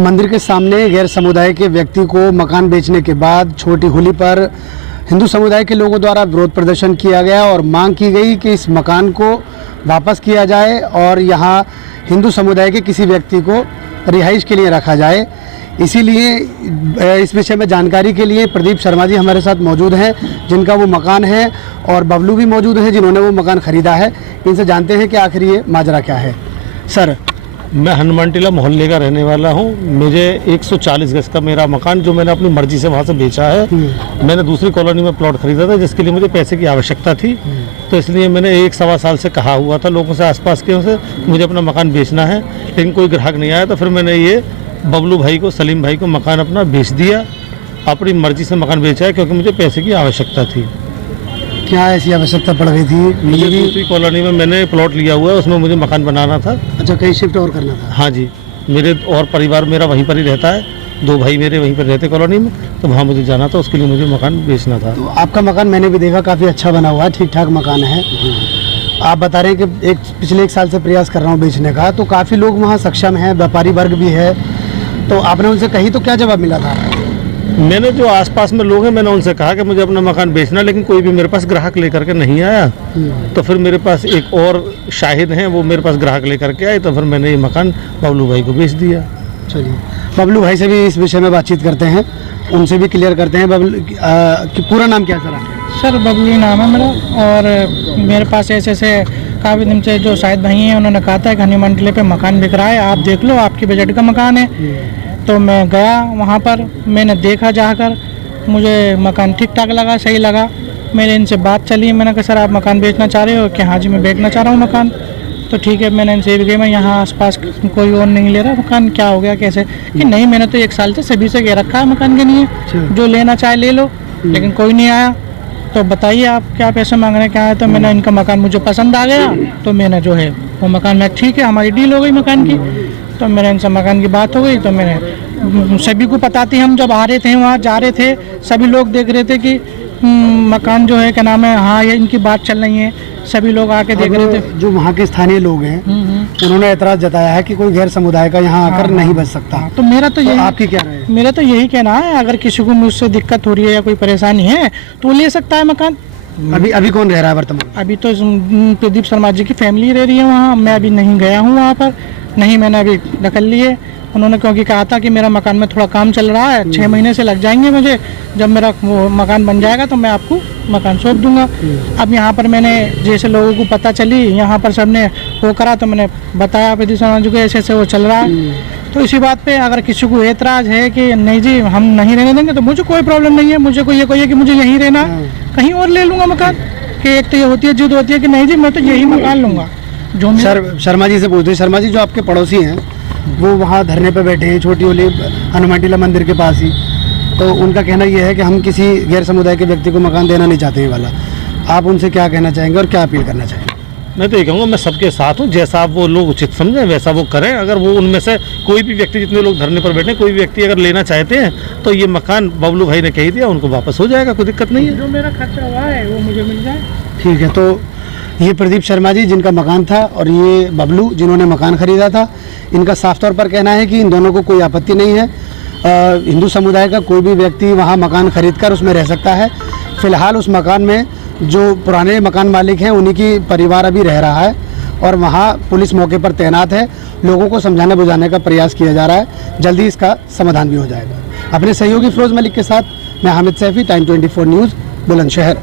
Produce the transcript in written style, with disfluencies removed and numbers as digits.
मंदिर के सामने गैर समुदाय के व्यक्ति को मकान बेचने के बाद छोटी होली पर हिंदू समुदाय के लोगों द्वारा विरोध प्रदर्शन किया गया और मांग की गई कि इस मकान को वापस किया जाए और यहाँ हिंदू समुदाय के किसी व्यक्ति को रिहाइश के लिए रखा जाए। इसीलिए इस विषय में जानकारी के लिए प्रदीप शर्मा जी हमारे साथ मौजूद हैं, जिनका वो मकान है, और बबलू भी मौजूद हैं, जिन्होंने वो मकान ख़रीदा है। इनसे जानते हैं कि आखिर ये माजरा क्या है। सर, मैं हनुमान टीला मोहल्ले का रहने वाला हूँ। मुझे 140 गज का मेरा मकान, जो मैंने अपनी मर्जी से वहाँ से बेचा है। मैंने दूसरी कॉलोनी में प्लॉट खरीदा था, जिसके लिए मुझे पैसे की आवश्यकता थी। तो इसलिए मैंने 1-1.25 साल से कहा हुआ था लोगों से, आसपास के से, मुझे अपना मकान बेचना है, लेकिन कोई ग्राहक नहीं आया। तो फिर मैंने ये बबलू भाई को, सलीम भाई को मकान अपना बेच दिया। अपनी मर्जी से मकान बेचा है, क्योंकि मुझे पैसे की आवश्यकता थी। क्या ऐसी आवश्यकता पड़ गई थी? मुझे दूसरी कॉलोनी में मैंने प्लॉट लिया हुआ है, उसमें मुझे मकान बनाना था। अच्छा, कहीं शिफ्ट और करना था? हाँ जी, मेरे और परिवार मेरा वहीं पर ही रहता है, 2 भाई मेरे वहीं पर रहते कॉलोनी में, तो वहाँ मुझे जाना था, उसके लिए मुझे मकान बेचना था। तो आपका मकान मैंने भी देखा, काफ़ी अच्छा बना हुआ है, ठीक ठाक मकान है। आप बता रहे हैं कि पिछले 1 साल से प्रयास कर रहा हूँ बेचने का, तो काफ़ी लोग वहाँ सक्षम हैं, व्यापारी वर्ग भी है, तो आपने उनसे कही तो क्या जवाब मिला था? मैंने जो आसपास में लोग हैं, मैंने उनसे कहा कि मुझे अपना मकान बेचना, लेकिन कोई भी मेरे पास ग्राहक लेकर के नहीं आया। तो फिर मेरे पास एक और शाहिद हैं, वो मेरे पास ग्राहक लेकर के आए, तो फिर मैंने ये मकान बबलू भाई को बेच दिया। चलिए, बबलू भाई से भी इस विषय में बातचीत करते हैं, उनसे भी क्लियर करते हैं। बबलू कि पूरा नाम क्या है सर? बबलू नाम है मेरा, और मेरे पास ऐसे काफ़ी दिन से जो शाहिद भाई हैं, उन्होंने कहा था कि हनुमान टीले पे मकान बिक रहा है, आप देख लो, आपकी बजट का मकान है। तो मैं गया वहाँ पर, मैंने देखा जाकर, मुझे मकान ठीक ठाक लगा, सही लगा। मेरे इनसे बात चली, मैंने कहा सर आप मकान बेचना चाह रहे हो? कि हाँ जी मैं बेचना चाह रहा हूँ मकान। तो ठीक है, मैंने इनसे भी कहा मैं यहाँ आसपास कोई और नहीं ले रहा मकान, क्या हो गया कैसे? कि नहीं, मैंने तो 1 साल से सभी से कह रखा है मकान के लिए, जो लेना चाहे ले लो, लेकिन कोई नहीं आया। तो बताइए आप क्या पैसे मांगने क्या है? तो मैंने इनका मकान मुझे पसंद आ गया, तो मैंने जो है वो मकान में, ठीक है हमारी डील हो गई मकान की। तो मेरे इनसे मकान की बात हो गई, तो मैंने सभी को पता थी, हम जब आ रहे थे वहाँ जा रहे थे, सभी लोग देख रहे थे कि मकान जो है क्या नाम है, हाँ ये इनकी बात चल रही है, सभी लोग आके देख रहे थे। जो वहाँ के स्थानीय लोग हैं उन्होंने एतराज़ जताया है कि कोई गैर समुदाय का यहाँ आकर नहीं बच सकता। तो मेरा तो यही, आपकी क्या राय है? मेरा तो यही कहना है, अगर किसी को मुझसे दिक्कत हो रही है या कोई परेशानी है तो वो ले सकता है मकान। अभी कौन रह रहा है वर्तमान? अभी तो प्रदीप शर्मा जी की फैमिली रह रही है वहाँ, मैं अभी नहीं गया हूँ वहाँ पर, नहीं मैंने अभी दखल लिए। उन्होंने क्योंकि कहा था कि मेरा मकान में थोड़ा काम चल रहा है, 6 महीने से लग जाएंगे मुझे, जब मेरा वो मकान बन जाएगा तो मैं आपको मकान सौंप दूंगा। अब यहाँ पर मैंने जैसे लोगों को पता चली, यहाँ पर सबने वो करा, तो मैंने बताया प्रदीप शर्मा जी को ऐसे ऐसे वो चल रहा है। तो इसी बात पे अगर किसी को एतराज़ है कि नहीं जी हम नहीं रहने देंगे, तो मुझे कोई प्रॉब्लम नहीं है। मुझे कोई ये कोई है कि मुझे यहीं रहना, कहीं और ले लूँगा मकान। कि एक तो ये होती है जिद होती है कि नहीं जी मैं तो यही मकान लूँगा। जो शर्मा जी से पूछते हैं, शर्मा जी जो आपके पड़ोसी हैं वो वहाँ धरने पे बैठे हैं छोटी होली हनुमान टीला मंदिर के पास ही, तो उनका कहना यह है कि हम किसी गैर समुदाय के व्यक्ति को मकान देना नहीं चाहते हैं वाला। आप उनसे क्या कहना चाहेंगे और क्या अपील करना चाहेंगे? मैं तो ये कहूँगा, मैं सबके साथ हूँ, जैसा आप वो लोग उचित समझें वैसा वो करें। अगर वो उनमें से कोई भी व्यक्ति, जितने लोग धरने पर बैठे, कोई व्यक्ति अगर लेना चाहते हैं तो ये मकान बबलू भाई ने कह दिया, उनको वापस हो जाएगा, कोई दिक्कत नहीं है। जो मेरा खर्चा हुआ है वो मुझे मिल जाए। ठीक है, तो ये प्रदीप शर्मा जी जिनका मकान था और ये बबलू जिन्होंने मकान खरीदा था, इनका साफ तौर पर कहना है कि इन दोनों को कोई आपत्ति नहीं है। हिंदू समुदाय का कोई भी व्यक्ति वहाँ मकान खरीदकर उसमें रह सकता है। फिलहाल उस मकान में जो पुराने मकान मालिक हैं उन्हीं की परिवार अभी रह रहा है और वहाँ पुलिस मौके पर तैनात है। लोगों को समझाने बुझाने का प्रयास किया जा रहा है, जल्दी इसका समाधान भी हो जाएगा। अपने सहयोगी फिरोज मलिक के साथ मैं हामिद सैफी, टाइम 24 न्यूज़, बुलंदशहर।